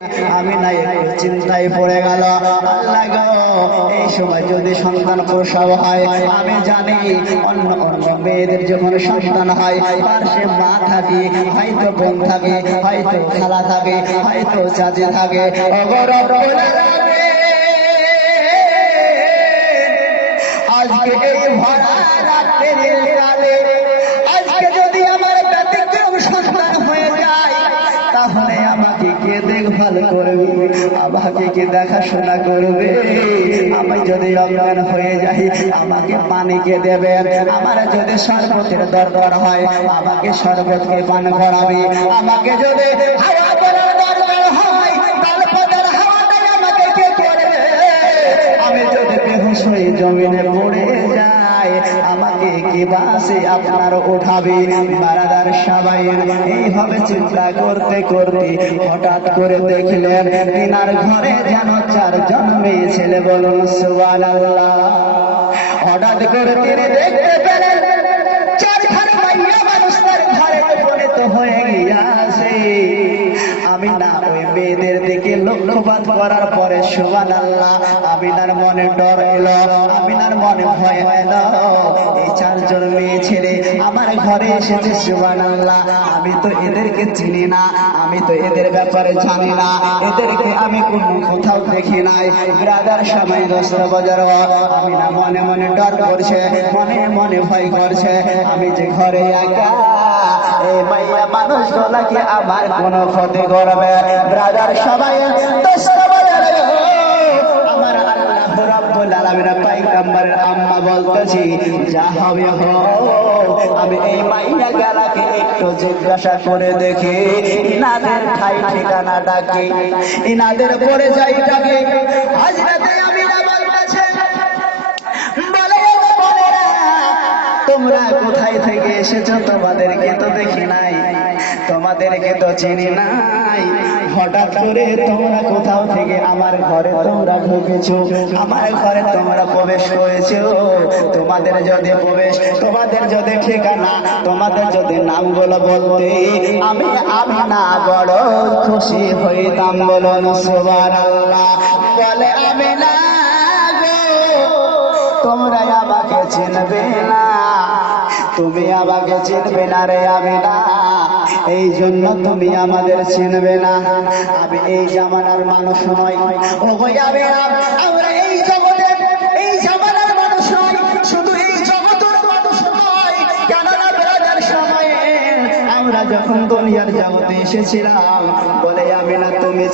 আমি না একটু চিন্তায় পড়ে গেল, আল্লাহ গো এই সময় যদি সন্তান প্রসব হয়, আমি জানি অন্য অন্য মেয়েদের যখন সন্তান হয় তার সে মা থাকে, হয়তো বোন থাকে, হয়তো খালা থাকে, হয়তো চাচি থাকে। আজকে এই ভরা রাতের কালে আজকে যদি আমার ব্যতিক্রম সন্তান হয়ে যায়, তাহলে আমাকে কে দেখভাল করবে, আমাকে কে দেখাশোনা করবে? আমি যদি অজ্ঞান হয়ে যাই আমাকে পানি কে দেবে? আমার যদি শরবতের দরকার হয় আমাকে শরবতকে পান করাবে। আমাকে যদি হাওয়া করার দরকার হয় তালপাতার হাওয়াটাই আমাকে কে করবে? আমি যদি বেহুশ হয়ে জমিনে পড়ে যাই আমাকে কে বাসে আপনার উঠাবে? বারাদার সবাই এইভাবে চিন্তা করতে করতে হঠাৎ করে দেখলেন তিনার ঘরে যেন 4 জন মেয়ে ছেলে। বলুন সুবহানাল্লাহ। হঠাৎ করে তিনি দেখতে পেলেন 4 মাইয়া মানুষ তার ঘরে উপনীত হয়ে গিয়েছে। আমি না ওই মেয়েদের দিকে লক্ষ্যপাত করার পরে সুবহানাল্লাহ আমিনার মনে ডর এলো, আমিনার মনে ভয় এলো। এই 4 জন মেয়ে ছেলে আমার ঘরে এসেছে সুবহানাল্লাহ। আমি তো এদেরকে চিনি না, আমি তো এদের ব্যাপারে জানি না, এদেরকে আমি কোথাও দেখি নাই। ব্রাদার সময় দোস্ত বাজার আমি না মনে মনে ডর করছে, মনে মনে ভয় করছে। আমি যে ঘরে একা, এই মাইয়া মানুষগুলা কি আমার কোনো ক্ষতি করবে? ব্রাদার সবাই দোস্ত বাজার আমার আল্লাহ রাব্বুল আলামিন পয়গম্বরের আম্মা বলতেছি যা হবে হোক, আমি এই মাইয়া গেলাকে একটু জিজ্ঞাসা করে দেখি ইনাদের ঠাই ঠিকানা ডাকি, ইনাদের পরে যাই ডাকি। হযরতে আমিনা বলতেছে বলে তোমরা কোথায় থেকে এসেছো? তোমাদেরকে তো দেখি নাই, তোমাদেরকে তো চিনি নাই। হঠাৎ করে তোমরা কোথাও থেকে আমার ঘরে তোমরা ঢুকেছো, আমার ঘরে তোমরা প্রবেশ করেছো। তোমাদের যদি প্রবেশ, তোমাদের যদি ঠিকানা, তোমাদের যদি নামগুলো বলতে আমি না বড় খুশি হইতাম। বলুন সুবহানাল্লাহ। বলে আমি না গো তোমরা আমাকে চিনবে না, তুমি আমাকে চিনবে না রে আমি না, এই জন্য তুমি আমাদের চিনবে না। আমি এই জামানার মানুষ নই, ও ভাই আমি আমরা এই জগতের এই জামানার মানুষ নই, শুধু এই জগতের মানুষ নই। কেননা ব্রাদার সময়ে আমরা যখন দুনিয়ার জগতে এসেছিলাম বলে আমি না তুমি